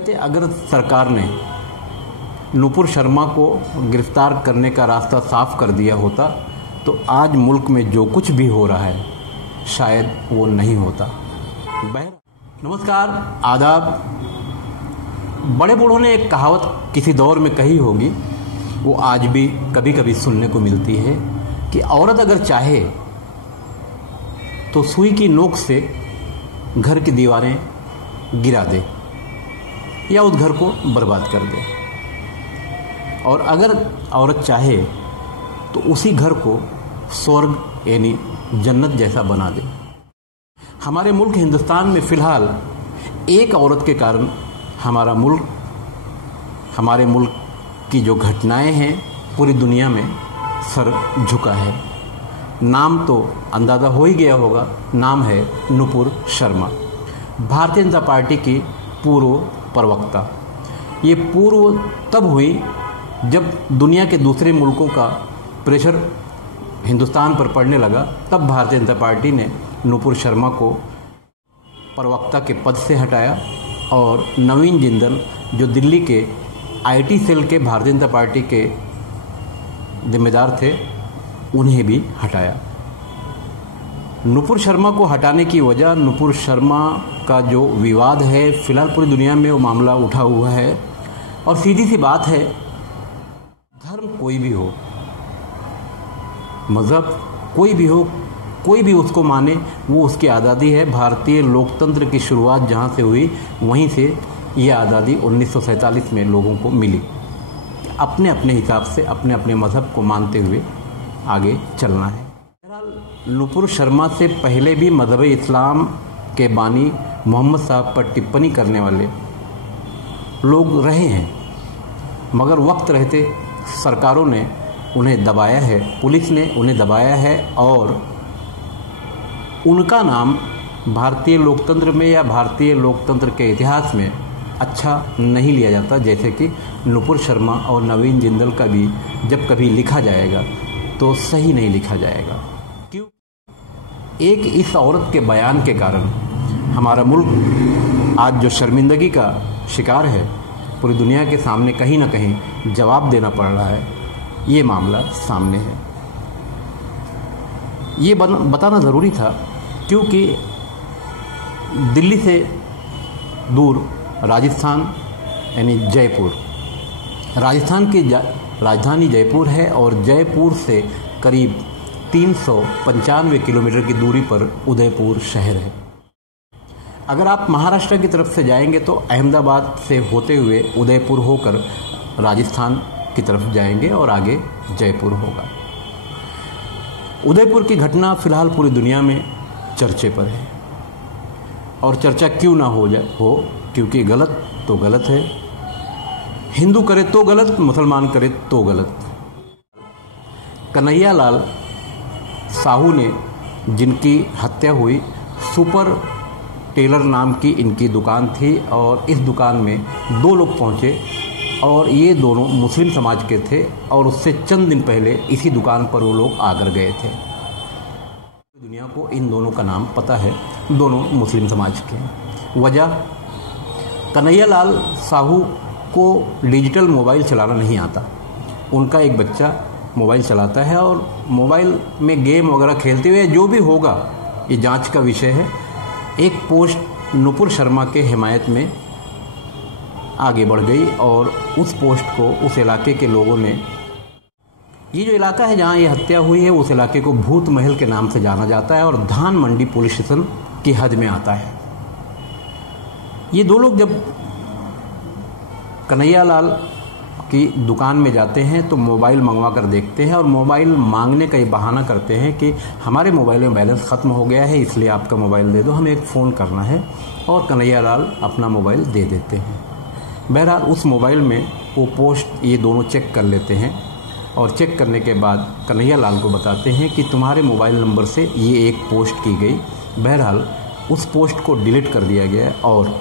रहते अगर सरकार ने नुपुर शर्मा को गिरफ्तार करने का रास्ता साफ कर दिया होता तो आज मुल्क में जो कुछ भी हो रहा है शायद वो नहीं होता। नमस्कार, आदाब। बड़े बूढ़ों ने एक कहावत किसी दौर में कही होगी, वो आज भी कभी कभी सुनने को मिलती है कि औरत अगर चाहे तो सुई की नोक से घर की दीवारें गिरा दे या उस घर को बर्बाद कर दे, और अगर औरत चाहे तो उसी घर को स्वर्ग यानी जन्नत जैसा बना दे। हमारे मुल्क हिंदुस्तान में फ़िलहाल एक औरत के कारण हमारे मुल्क की जो घटनाएं हैं पूरी दुनिया में सर झुका है। नाम तो अंदाज़ा हो ही गया होगा, नाम है नुपुर शर्मा, भारतीय जनता पार्टी की पूर्व प्रवक्ता। ये पूर्व तब हुई जब दुनिया के दूसरे मुल्कों का प्रेशर हिंदुस्तान पर पड़ने लगा, तब भारतीय जनता पार्टी ने नुपुर शर्मा को प्रवक्ता के पद से हटाया और नवीन जिंदल जो दिल्ली के आईटी सेल के भारतीय जनता पार्टी के जिम्मेदार थे उन्हें भी हटाया। नुपुर शर्मा को हटाने की वजह, नुपुर शर्मा का जो विवाद है फिलहाल पूरी दुनिया में वो मामला उठा हुआ है। और सीधी सी बात है, धर्म कोई भी हो, मज़हब कोई भी हो, कोई भी उसको माने, वो उसकी आज़ादी है। भारतीय लोकतंत्र की शुरुआत जहाँ से हुई वहीं से ये आज़ादी 1947 में लोगों को मिली। अपने अपने हिसाब से अपने अपने मज़हब को मानते हुए आगे चलना है। बहरहाल नुपुर शर्मा से पहले भी मज़हब इस्लाम के बानी मोहम्मद साहब पर टिप्पणी करने वाले लोग रहे हैं, मगर वक्त रहते सरकारों ने उन्हें दबाया है, पुलिस ने उन्हें दबाया है और उनका नाम भारतीय लोकतंत्र में या भारतीय लोकतंत्र के इतिहास में अच्छा नहीं लिया जाता। जैसे कि नुपुर शर्मा और नवीन जिंदल का भी जब कभी लिखा जाएगा तो सही नहीं लिखा जाएगा। क्यों? एक इस औरत के बयान के कारण हमारा मुल्क आज जो शर्मिंदगी का शिकार है, पूरी दुनिया के सामने कहीं ना कहीं जवाब देना पड़ रहा है। ये मामला सामने है, ये बताना ज़रूरी था, क्योंकि दिल्ली से दूर राजस्थान यानी जयपुर, राजस्थान की राजधानी जयपुर है और जयपुर से करीब 395 किलोमीटर की दूरी पर उदयपुर शहर है। अगर आप महाराष्ट्र की तरफ से जाएंगे तो अहमदाबाद से होते हुए उदयपुर होकर राजस्थान की तरफ जाएंगे और आगे जयपुर होगा। उदयपुर की घटना फिलहाल पूरी दुनिया में चर्चे पर है, और चर्चा क्यों ना हो क्योंकि गलत तो गलत है, हिंदू करे तो गलत, मुसलमान करे तो गलत। कन्हैया लाल साहू ने, जिनकी हत्या हुई, सुपर टेलर नाम की इनकी दुकान थी और इस दुकान में दो लोग पहुंचे और ये दोनों मुस्लिम समाज के थे और उससे चंद दिन पहले इसी दुकान पर वो लोग आकर गए थे। दुनिया को इन दोनों का नाम पता है, दोनों मुस्लिम समाज के। वजह, कन्हैया लाल साहू को डिजिटल मोबाइल चलाना नहीं आता। उनका एक बच्चा मोबाइल चलाता है और मोबाइल में गेम वगैरह खेलते हुए जो भी होगा ये जांच का विषय है, एक पोस्ट नुपुर शर्मा के हिमायत में आगे बढ़ गई और उस पोस्ट को उस इलाके के लोगों ने, ये जो इलाका है जहाँ ये हत्या हुई है उस इलाके को भूत महल के नाम से जाना जाता है और धान मंडी पुलिस स्टेशन की हद में आता है। ये दो लोग जब कन्हैया लाल की दुकान में जाते हैं तो मोबाइल मंगवा कर देखते हैं और मोबाइल मांगने का ये बहाना करते हैं कि हमारे मोबाइल में बैलेंस ख़त्म हो गया है, इसलिए आपका मोबाइल दे दो, हमें एक फ़ोन करना है, और कन्हैया लाल अपना मोबाइल दे देते हैं। बहरहाल उस मोबाइल में वो पोस्ट ये दोनों चेक कर लेते हैं और चेक करने के बाद कन्हैया लाल को बताते हैं कि तुम्हारे मोबाइल नंबर से ये एक पोस्ट की गई। बहरहाल उस पोस्ट को डिलीट कर दिया गया और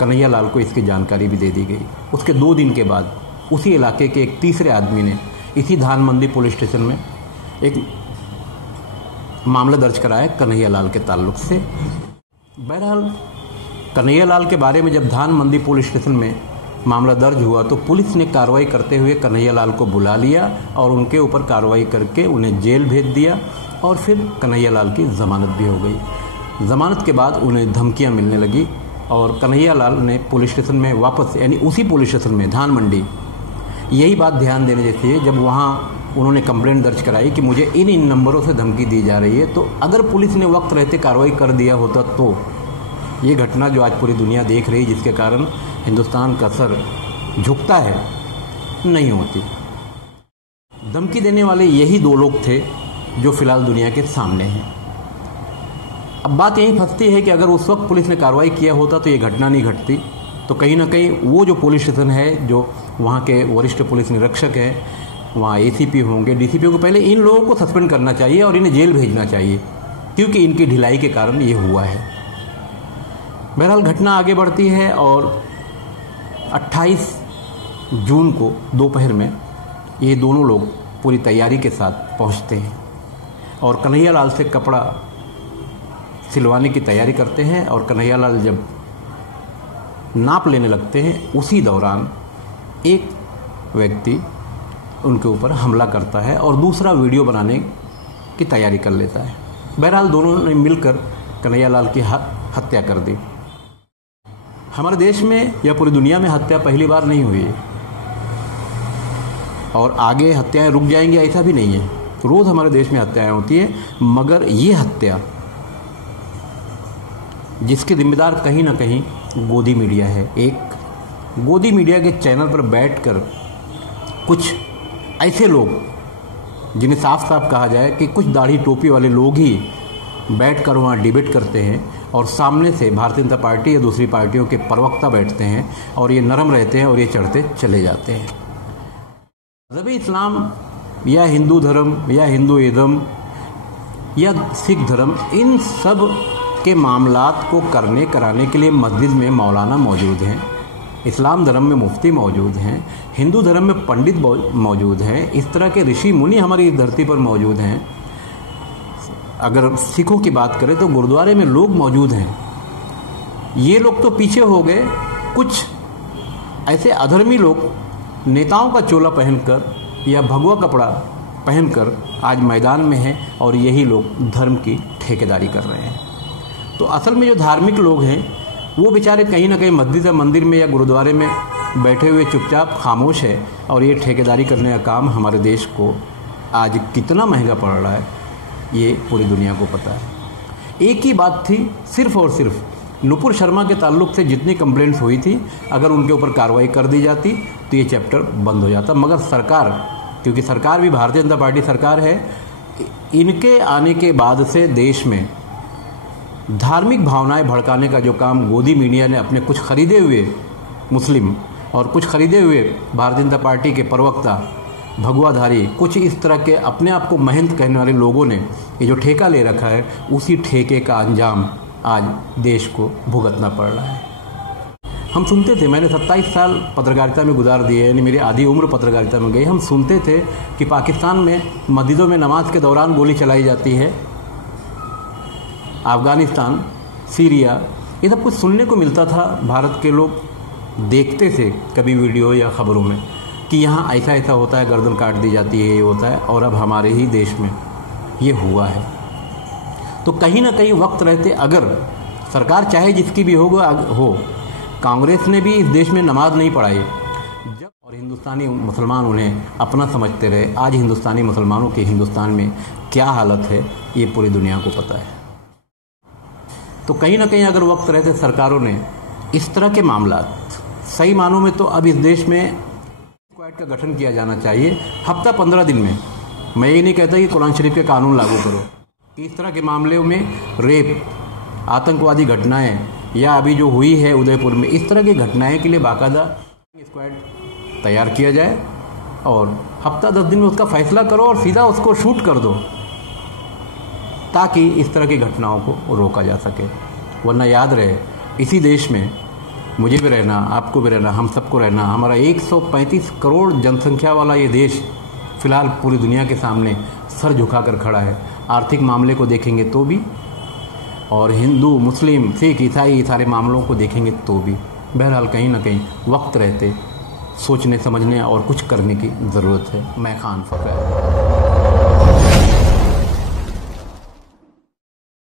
कन्हैया लाल को इसकी जानकारी भी दे दी गई। उसके 2 दिन के बाद उसी इलाके के एक तीसरे आदमी ने इसी धान मंडी पुलिस स्टेशन में एक मामला दर्ज कराया कन्हैया लाल के ताल्लुक से। बहरहाल कन्हैयालाल के बारे में जब धान मंडी पुलिस स्टेशन में मामला दर्ज हुआ तो पुलिस ने कार्रवाई करते हुए कन्हैयालाल को बुला लिया और उनके ऊपर कार्रवाई करके उन्हें जेल भेज दिया और फिर कन्हैयालाल की जमानत भी हो गई। जमानत के बाद उन्हें धमकियां मिलने लगी और कन्हैयालाल ने पुलिस स्टेशन में वापस, यानी उसी पुलिस स्टेशन में धान मंडी, यही बात ध्यान देने जैसी है, जब वहाँ उन्होंने कंप्लेंट दर्ज कराई कि मुझे इन नंबरों से धमकी दी जा रही है, तो अगर पुलिस ने वक्त रहते कार्रवाई कर दिया होता तो ये घटना जो आज पूरी दुनिया देख रही है, जिसके कारण हिंदुस्तान का सर झुकता है, नहीं होती। धमकी देने वाले यही दो लोग थे जो फिलहाल दुनिया के सामने हैं। अब बात यही फंसती है कि अगर उस वक्त पुलिस ने कार्रवाई किया होता तो ये घटना नहीं घटती। तो कहीं ना कहीं वो जो पुलिस स्टेशन है, जो वहाँ के वरिष्ठ पुलिस निरीक्षक हैं, वहाँ एसीपी होंगे, डीसीपी को पहले इन लोगों को सस्पेंड करना चाहिए और इन्हें जेल भेजना चाहिए, क्योंकि इनकी ढिलाई के कारण ये हुआ है। बहरहाल घटना आगे बढ़ती है और 28 जून को दोपहर में ये दोनों लोग पूरी तैयारी के साथ पहुंचते हैं और कन्हैयालाल से कपड़ा सिलवाने की तैयारी करते हैं। और कन्हैयालाल जब नाप लेने लगते हैं, उसी दौरान एक व्यक्ति उनके ऊपर हमला करता है और दूसरा वीडियो बनाने की तैयारी कर लेता है। बहरहाल दोनों ने मिलकर कन्हैयालाल की हत्या कर दी। हमारे देश में या पूरी दुनिया में हत्या पहली बार नहीं हुई है और आगे हत्याएं रुक जाएंगी ऐसा भी नहीं है। रोज हमारे देश में हत्याएं होती है, मगर ये हत्या जिसके जिम्मेदार कहीं ना कहीं गोदी मीडिया है। एक गोदी मीडिया के चैनल पर बैठकर कुछ ऐसे लोग, जिन्हें साफ साफ कहा जाए कि कुछ दाढ़ी टोपी वाले लोग ही बैठकर वहाँ डिबेट करते हैं और सामने से भारतीय जनता पार्टी या दूसरी पार्टियों के प्रवक्ता बैठते हैं और ये नरम रहते हैं और ये चढ़ते चले जाते हैं। मज़हबी इस्लाम या हिंदू धर्म या हिंदुइज़्म या सिख धर्म, इन सब के मामलात को कराने के लिए मस्जिद में मौलाना मौजूद हैं, इस्लाम धर्म में मुफ्ती मौजूद हैं, हिंदू धर्म में पंडित मौजूद हैं, इस तरह के ऋषि मुनि हमारी इस धरती पर मौजूद हैं। अगर सिखों की बात करें तो गुरुद्वारे में लोग मौजूद हैं। ये लोग तो पीछे हो गए, कुछ ऐसे अधर्मी लोग नेताओं का चोला पहनकर या भगवा कपड़ा पहनकर आज मैदान में हैं और यही लोग धर्म की ठेकेदारी कर रहे हैं। तो असल में जो धार्मिक लोग हैं वो बेचारे कहीं ना कहीं मस्जिद या मंदिर में या गुरुद्वारे में बैठे हुए चुपचाप खामोश है और ये ठेकेदारी करने का काम हमारे देश को आज कितना महंगा पड़ रहा है ये पूरी दुनिया को पता है। एक ही बात थी, सिर्फ और सिर्फ नुपुर शर्मा के ताल्लुक से जितनी कंप्लेंट्स हुई थी, अगर उनके ऊपर कार्रवाई कर दी जाती तो ये चैप्टर बंद हो जाता। मगर सरकार, क्योंकि सरकार भी भारतीय जनता पार्टी सरकार है, इनके आने के बाद से देश में धार्मिक भावनाएं भड़काने का जो काम गोदी मीडिया ने अपने कुछ खरीदे हुए मुस्लिम और कुछ खरीदे हुए भारतीय जनता पार्टी के प्रवक्ता, भगवाधारी, कुछ इस तरह के अपने आप को महंत कहने वाले लोगों ने ये जो ठेका ले रखा है, उसी ठेके का अंजाम आज देश को भुगतना पड़ रहा है। हम सुनते थे, मैंने 27 साल पत्रकारिता में गुजार दिए, यानी मेरी आधी उम्र पत्रकारिता में गई। हम सुनते थे कि पाकिस्तान में मस्जिदों में नमाज के दौरान गोली चलाई जाती है, अफगानिस्तान, सीरिया, ये सब कुछ सुनने को मिलता था। भारत के लोग देखते थे कभी वीडियो या खबरों में कि यहाँ ऐसा ऐसा होता है, गर्दन काट दी जाती है, ये होता है, और अब हमारे ही देश में ये हुआ है। तो कहीं ना कहीं वक्त रहते अगर सरकार चाहे जिसकी भी हो, कांग्रेस ने भी इस देश में नमाज नहीं पढ़ाई जब, और हिंदुस्तानी मुसलमान उन्हें अपना समझते रहे। आज हिंदुस्तानी मुसलमानों के हिंदुस्तान में क्या हालत है ये पूरी दुनिया को पता है। तो कहीं ना कहीं अगर वक्त रहते सरकारों ने इस तरह के मामला, सही मानों में तो अब इस देश में स्क्वाड का गठन किया जाना चाहिए हफ्ता 15 दिन में। मैं ये नहीं कहता कि कुरान शरीफ के कानून लागू करो, कि इस तरह के मामले में रेप, आतंकवादी घटनाएं या अभी जो हुई है उदयपुर में, इस तरह की घटनाएं के लिए बाकायदा स्क्वाड तैयार किया जाए और हफ्ता 10 दिन में उसका फैसला करो और सीधा उसको शूट कर दो, ताकि इस तरह की घटनाओं को रोका जा सके। वरना याद रहे, इसी देश में मुझे भी रहना, आपको भी रहना, हम सबको रहना। हमारा 135 करोड़ जनसंख्या वाला ये देश फिलहाल पूरी दुनिया के सामने सर झुकाकर खड़ा है। आर्थिक मामले को देखेंगे तो भी, और हिंदू, मुस्लिम, सिख, ईसाई सारे मामलों को देखेंगे तो भी बहरहाल कहीं ना कहीं वक्त रहते सोचने समझने और कुछ करने की ज़रूरत है। मैं खान फ़खर।